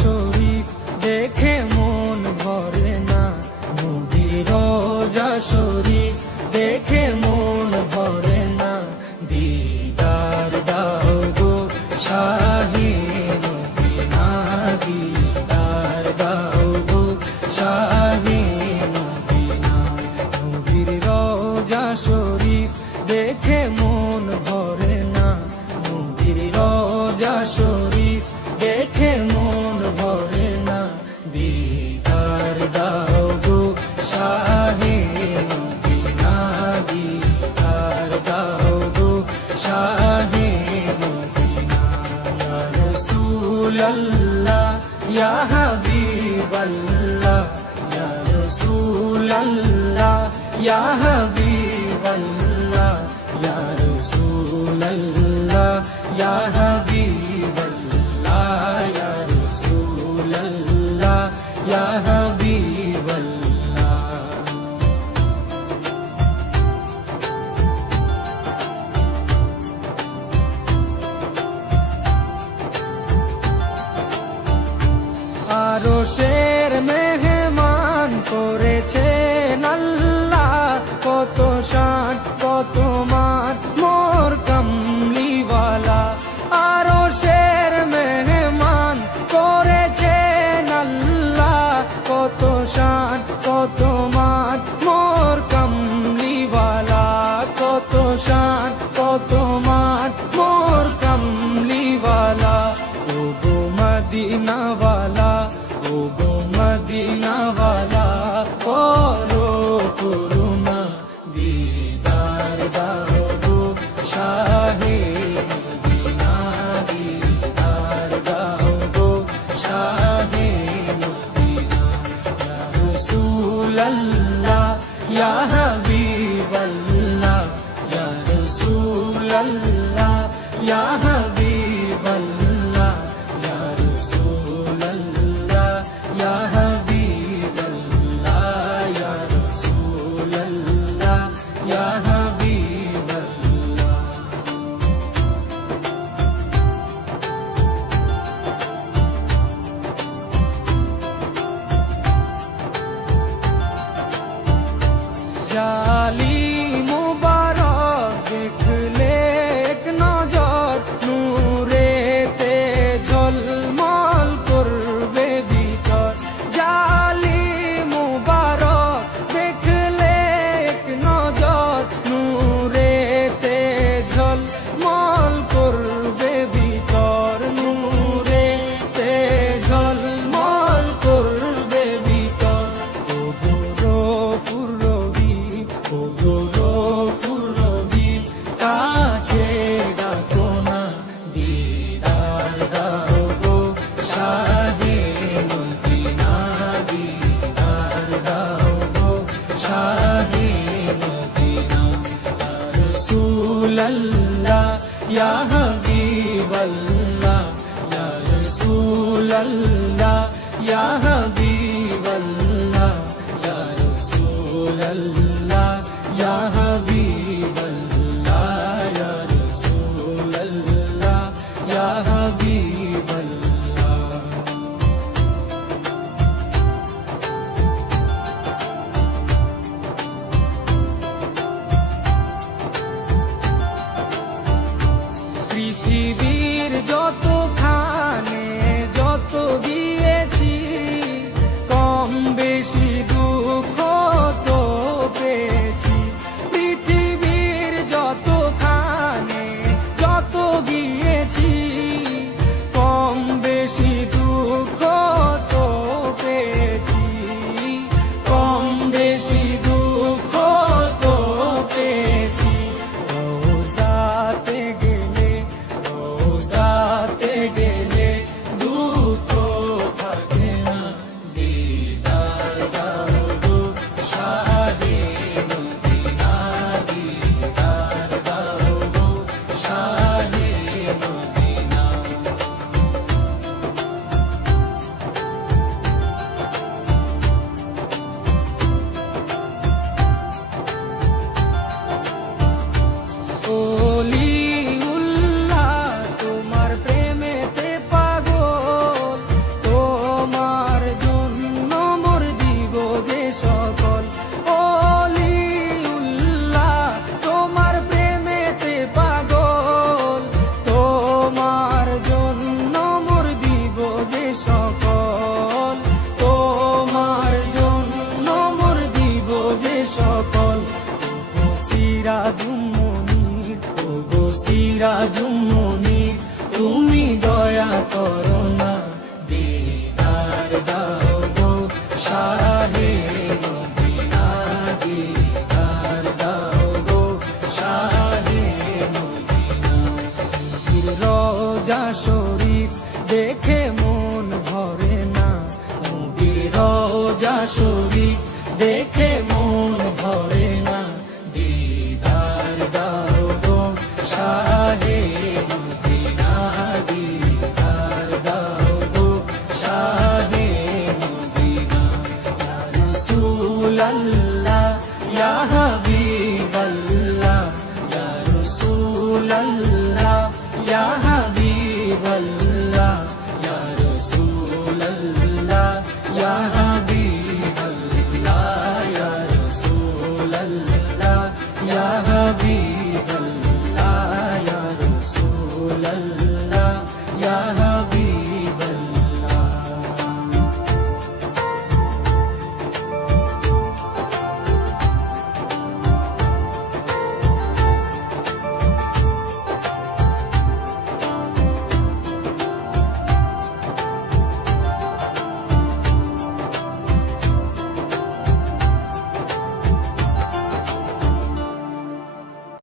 শরীফ দেখে মন ভরে না, নবীর রোজা শরীফ দেখে মন ভরে না। দিদার দাও গো শাহে মদিনা, দিদার দাও গো শাহে মদিনা। নবীর রোজা শরীফ দেখে মন ভরে না, নবীর রোজা শরীফ দেখে মন ভরে না। দিদার দাও গো শাহে মদিনা, দিদার দাও গো শাহে মদিনা। ইয়া রাসূলাল্লাহ ইয়া হাবিবাল্লাহ, ইয়া রাসূলাল্লাহ ইয়া হাবিবাল্লাহ, ইয়া রাসূলাল্লাহ ইয়া হাবিবাল্লাহ, ইয়া রাসূলাল্লাহ ইয়া হাবিবাল্লাহ। আরশের মেহমান করেছেন আল্লাহ, কত শান কত মান মোর কামলিওয়ালা। আরশের মেহমান করেছেন আল্লাহ, কত শান কত মান মোর কামলিওয়ালা, কত শান কত মান মোর কামলিওয়ালা। ও গো মদিনাওয়ালা, ও গো মদিনাওয়ালা, করো করুণা, দিদার দাও গো শাহে মদিনা, দিদার দাও গো শাহে মদিনা। ইয়া রাসূলাল্লাহ ইয়া হাবিবাল্লাহ, ইয়া রাসূলাল্লাহ ইয়া হাবিবাল্লাহ, ইয়া রাসূলাল্লাহ ইয়া হাবিবাল্লাহ, ইয়া রাসূলাল্লাহ ইয়া হাবিবাল্লাহ। জালি মুবারক দেখলে এক নজর, নূরেতে ঝলমল করবে ভিতর। জালি মুবারক দেখলে এক নজর, নূরেতে ঝলমল করবে ভিতর, নূরেতে ঝলমল করবে ভিতর। ও গো রহিম, ও গো রহিম, কাছে ডাকো না, দিদার দাও গো শাহে মদিনা, দিদার দাও গো শাহে মদিনা। ইয়া রাসূলাল্লাহ ইয়া হাবিবাল্লাহ, ইয়া রাসূলাল্লাহ ইয়া হাবিবাল্লাহ, ইয়া রাসূলাল্লাহ ইয়া হাবিবাল্লাহ, ইয়া রাসূলাল্লাহ ইয়া হাবিবাল্লাহ। পৃথিবীর যতখানে যত দিয়েছি, কম বেশি দুঃখ তো পেয়েছি। পৃথিবী রোজা শরীফ দেখে মন ভরে না, নবীর রোজা শরীফ দেখে মন ভরে না। দিদার দাও গো শাহে মদিনা, দিদার দাও গো শাহে মদিনা। ইয়া রাসূলাল্লাহ ইয়া হাবিবাল্লাহ, ইয়া রাসূলাল্লাহ ইয়া হাবিবাল্লাহ, ইয়া রাসূলাল্লাহ ইয়া হাবিবাল্লাহ, ইয়া রাসূলাল্লাহ ইয়া হাবিবাল্লাহ, ইয়া রাসূলাল্লাহ ইয়া